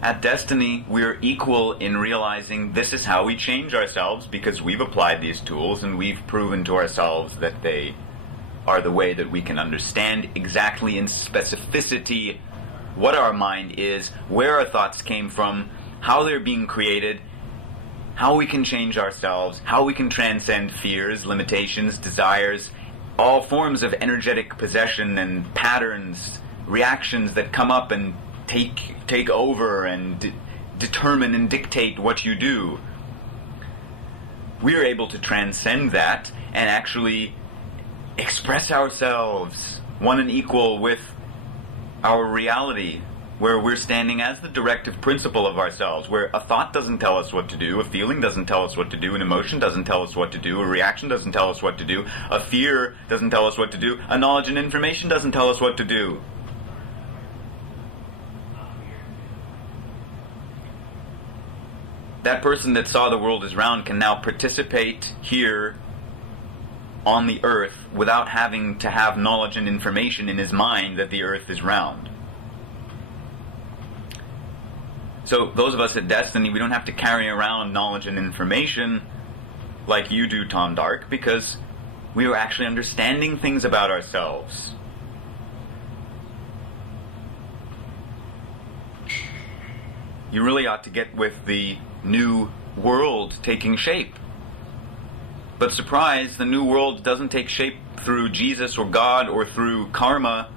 At Desteni, we're equal in realizing this is how we change ourselves because we've applied these tools and we've proven to ourselves that they are the way that we can understand exactly in specificity what our mind is, where our thoughts came from, how they're being created, how we can change ourselves, how we can transcend fears, limitations, desires, all forms of energetic possession and patterns, reactions that come up and take over and determine and dictate what you do. We're able to transcend that and actually express ourselves one and equal with our reality, where we're standing as the directive principle of ourselves, where a thought doesn't tell us what to do, a feeling doesn't tell us what to do, an emotion doesn't tell us what to do, a reaction doesn't tell us what to do, a fear doesn't tell us what to do, a knowledge and information doesn't tell us what to do. That person that saw the world as round can now participate here on the earth without having to have knowledge and information in his mind that the earth is round. So those of us at Desteni, we don't have to carry around knowledge and information like you do, Tom Dark, because we are actually understanding things about ourselves. You really ought to get with the new world taking shape. But surprise, the new world doesn't take shape through Jesus or God or through karma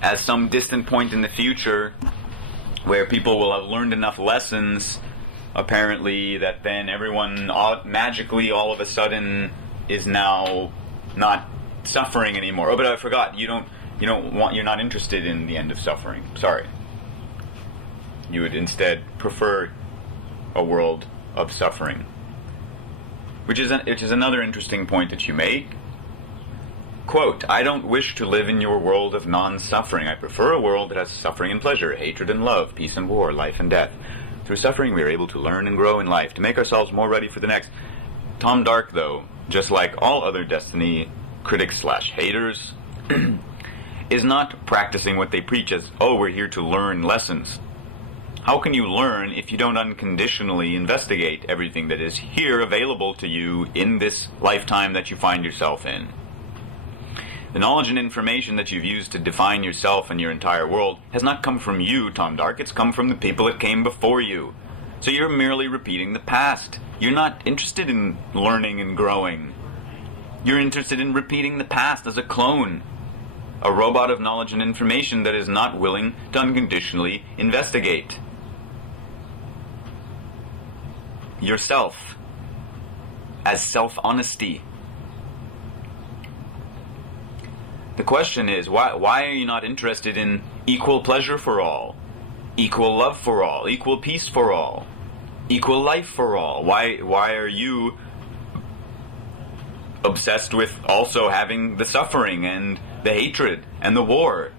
as some distant point in the future where people will have learned enough lessons, apparently, that then everyone magically all of a sudden is now not suffering anymore. Oh, but I forgot, you're not interested in the end of suffering. Sorry. You would instead prefer a world of suffering. Which is another interesting point that you make. Quote, I don't wish to live in your world of non-suffering. I prefer a world that has suffering and pleasure, hatred and love, peace and war, life and death. Through suffering we are able to learn and grow in life, to make ourselves more ready for the next. Tom Dark, though, just like all other Desteni critics/haters, is not practicing what they preach as, oh, we're here to learn lessons. How can you learn if you don't unconditionally investigate everything that is here available to you in this lifetime that you find yourself in? The knowledge and information that you've used to define yourself and your entire world has not come from you, Tom Dark. It's come from the people that came before you. So you're merely repeating the past. You're not interested in learning and growing. You're interested in repeating the past as a clone. A robot of knowledge and information that is not willing to unconditionally investigate yourself as self-honesty. The question is, why are you not interested in equal pleasure for all, equal love for all, equal peace for all, equal life for all? Why are you obsessed with also having the suffering and the hatred and the war?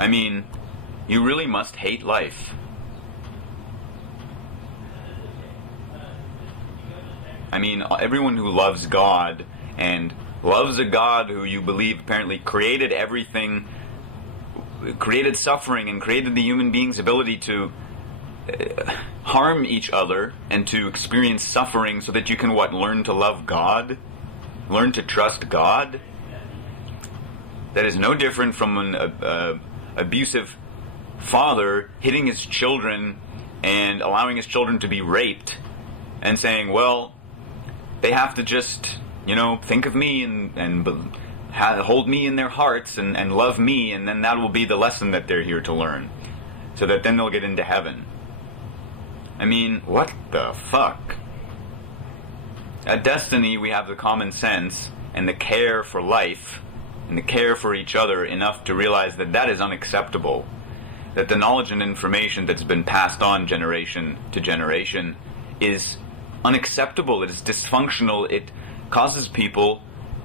I mean, you really must hate life. I mean, everyone who loves God and loves a God who you believe apparently created everything, created suffering and created the human being's ability to harm each other and to experience suffering so that you can, learn to love God? Learn to trust God? That is no different from an abusive father hitting his children and allowing his children to be raped and saying, well, they have to just, think of me and hold me in their hearts and love me, and then that will be the lesson that they're here to learn, so that then they'll get into heaven. I mean, what the fuck? At Desteni, we have the common sense and the care for life and the care for each other enough to realize that that is unacceptable, that the knowledge and information that's been passed on generation to generation is unacceptable. It is dysfunctional. It causes people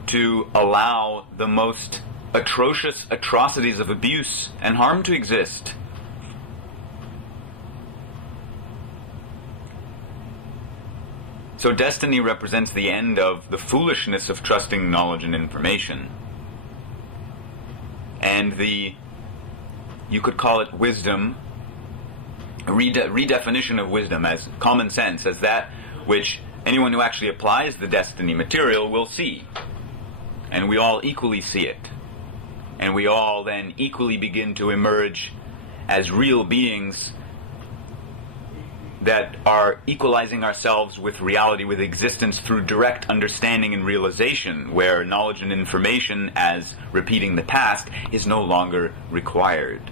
to allow the most atrocious atrocities of abuse and harm to exist. So Desteni represents the end of the foolishness of trusting knowledge and information, and the you could call it wisdom, a redefinition of wisdom as common sense, as that which anyone who actually applies the destiny material will see. And we all equally see it. And we all then equally begin to emerge as real beings that are equalizing ourselves with reality, with existence, through direct understanding and realization, where knowledge and information, as repeating the past, is no longer required.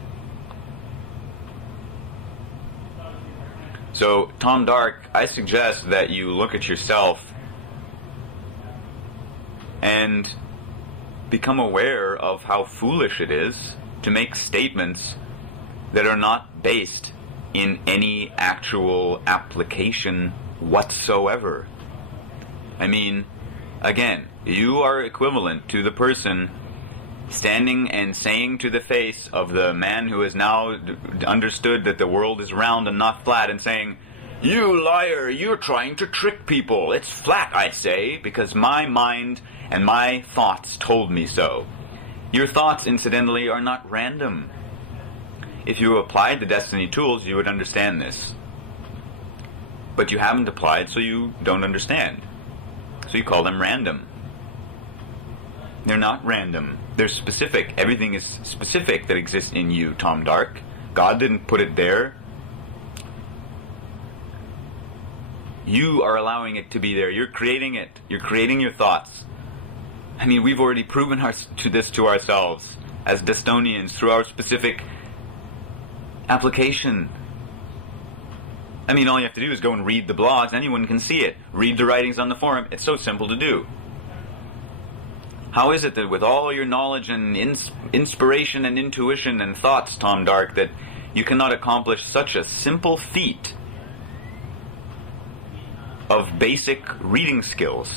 So, Tom Dark, I suggest that you look at yourself and become aware of how foolish it is to make statements that are not based in any actual application whatsoever. I mean, again, you are equivalent to the person standing and saying to the face of the man who has now understood that the world is round and not flat, and saying, "You liar, you're trying to trick people. It's flat, I say, because my mind and my thoughts told me so." Your thoughts, incidentally, are not random. If you applied the destiny tools, you would understand this. But you haven't applied, so you don't understand. So you call them random. They're not random. They're specific. Everything is specific that exists in you, Tom Dark. God didn't put it there. You are allowing it to be there. You're creating it. You're creating your thoughts. I mean, we've already proven this to ourselves as Destonians through our specific application. I mean, all you have to do is go and read the blogs. Anyone can see it. Read the writings on the forum. It's so simple to do. How is it that with all your knowledge and inspiration and intuition and thoughts, Tom Dark, that you cannot accomplish such a simple feat of basic reading skills,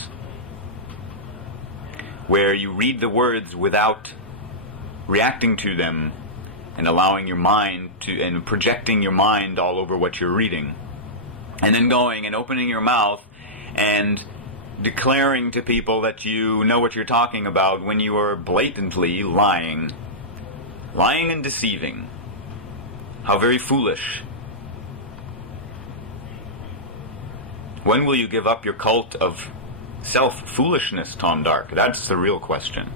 where you read the words without reacting to them and allowing your mind to, and projecting your mind all over what you're reading, and then going and opening your mouth and declaring to people that you know what you're talking about when you are blatantly lying and deceiving? How very foolish. When will you give up your cult of self-foolishness, Tom Dark? That's the real question.